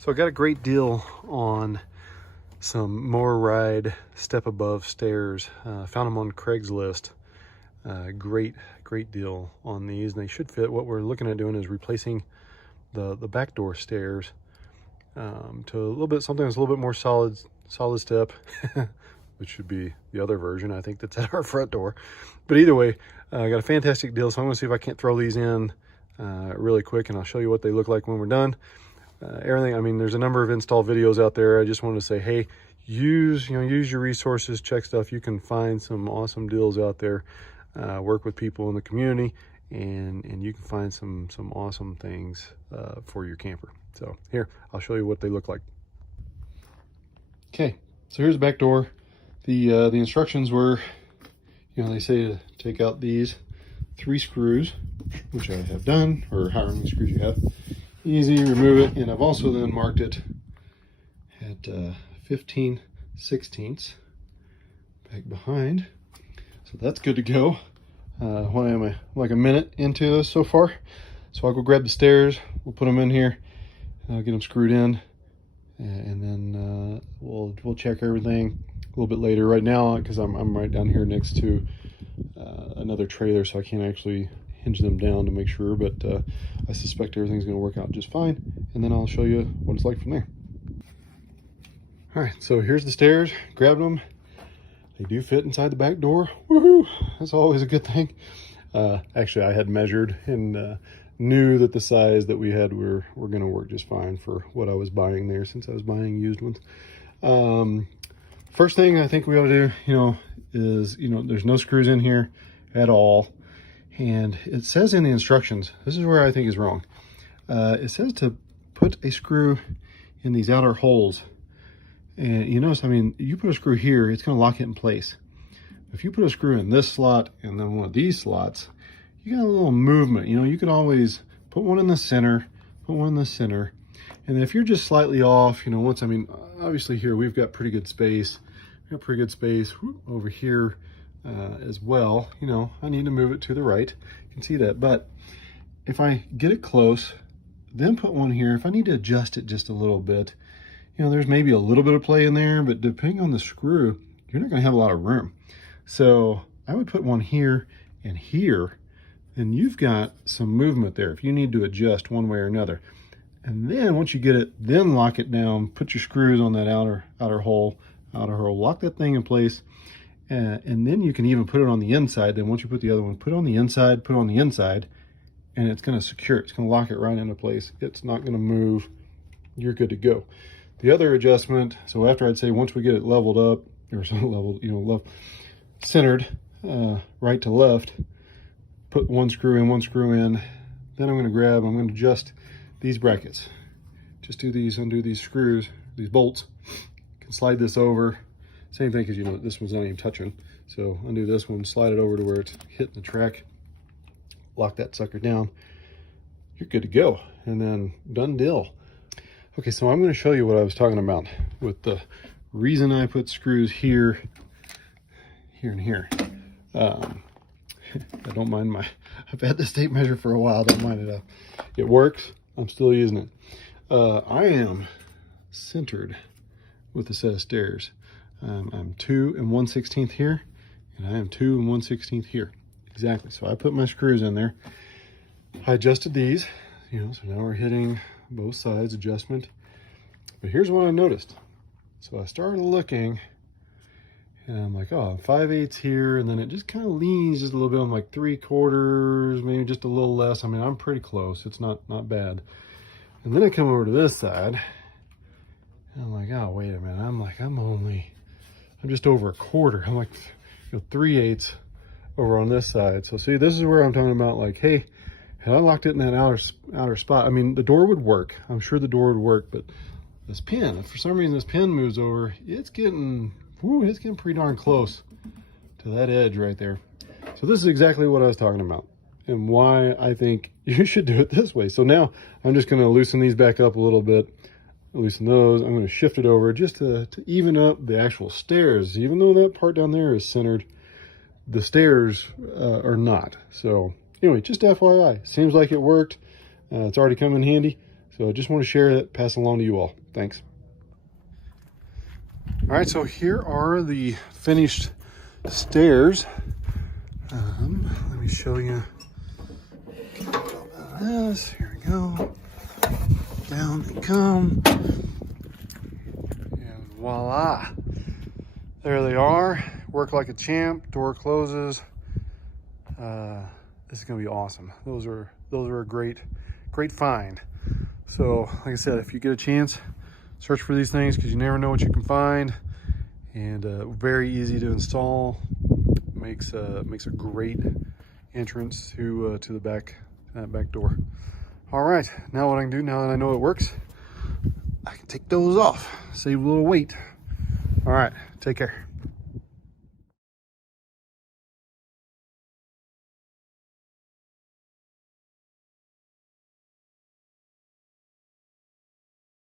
So I got a great deal on some Morryde StepAbove stairs. Found them on Craigslist. Great deal on these. They should fit. What we're looking at doing is replacing the back door stairs to a little bit, something that's a little bit more solid step, which should be the other version, I think, that's at our front door. But either way, I got a fantastic deal. So I'm gonna see if I can't throw these in really quick, and I'll show you what they look like when we're done. Everything, I mean, there's a number of install videos out there. I just wanted to say, hey, use your resources, check stuff. You can find some awesome deals out there. Work with people in the community, and you can find some awesome things for your camper. So here, I'll show you what they look like. Okay, so here's the back door. The instructions were, they say to take out these 3 screws, which I have done, or however many screws you have. Easy, remove it, and I've also then marked it at 15/16 back behind, so that's good to go. What am I, like a minute into this so far? So I'll go grab the stairs, we'll put them in here, and I'll get them screwed in, and then we'll check everything a little bit later. Right now, because I'm right down here next to another trailer, so I can't actually hinge them down to make sure, but I suspect everything's going to work out just fine, and then I'll show you what it's like from there. All right, so here's the stairs. Grabbed them. They do fit inside the back door. Woohoo! That's always a good thing. Actually, I had measured and knew that the size that we had were going to work just fine for what I was buying there, since I was buying used ones. First thing I think we ought to do, is, there's no screws in here at all. And it says in the instructions, this is where I think is wrong. It says to put a screw in these outer holes. And you notice, I mean, you put a screw here, it's going to lock it in place. If you put a screw in this slot and then one of these slots, you got a little movement. You could always put one in the center, put one in the center. And if you're just slightly off, obviously here we've got pretty good space. We've got pretty good space over here. As well, I need to move it to the right. You can see that, but if I get it close, then put one here. If I need to adjust it just a little bit, there's maybe a little bit of play in there, but depending on the screw, you're not going to have a lot of room. So I would put one here and here, and you've got some movement there if you need to adjust one way or another. And then once you get it, then lock it down, put your screws on that outer hole, lock that thing in place. And then you can even put it on the inside. Then once you put the other one, put it on the inside, and it's going to secure it. It's going to lock it right into place. It's not going to move. You're good to go. The other adjustment, so after I'd say once we get it leveled up, or leveled, centered, right to left, put one screw in, then I'm going to adjust these brackets. Just undo these screws, these bolts. You can slide this over. Same thing, because this one's not even touching. So undo this one, slide it over to where it's hitting the track, lock that sucker down. You're good to go. And then done deal. Okay, so I'm going to show you what I was talking about with the reason I put screws here, and here. I don't mind I've had this tape measure for a while, don't mind it. It works. I'm still using it. I am centered with a set of stairs. I'm 2 1/16 here, and I am 2 1/16 here. Exactly. So I put my screws in there. I adjusted these, so now we're hitting both sides adjustment. But here's what I noticed. So I started looking, and I'm like, oh, 5/8 here, and then it just kind of leans just a little bit. I'm like 3/4, maybe just a little less. I mean, I'm pretty close. It's not bad. And then I come over to this side, and I'm like, oh, wait a minute. I'm just over 1/4. I'm like 3/8 over on this side. So see, this is where I'm talking about, like, hey, had I locked it in that outer spot, I mean, the door would work. I'm sure the door would work, but this pin, if for some reason this pin moves over, it's getting pretty darn close to that edge right there. So this is exactly what I was talking about and why I think you should do it this way. So now I'm just going to loosen these back up a little bit. Loosen those. I'm going to shift it over just to even up the actual stairs. Even though that part down there is centered, the stairs are not. So anyway, just FYI, seems like it worked. It's already come in handy. So I just want to share it, pass it along to you all. Thanks. All right, so here are the finished stairs. Let me show you. This, here we go. Down they come. And voila. There they are. Work like a champ. Door closes. This is gonna be awesome. Those are a great find. So like I said, if you get a chance, search for these things because you never know what you can find. And very easy to install. Makes a great entrance to the back door. All right, now what I can do now that I know it works, I can take those off, save a little weight. All right, take care.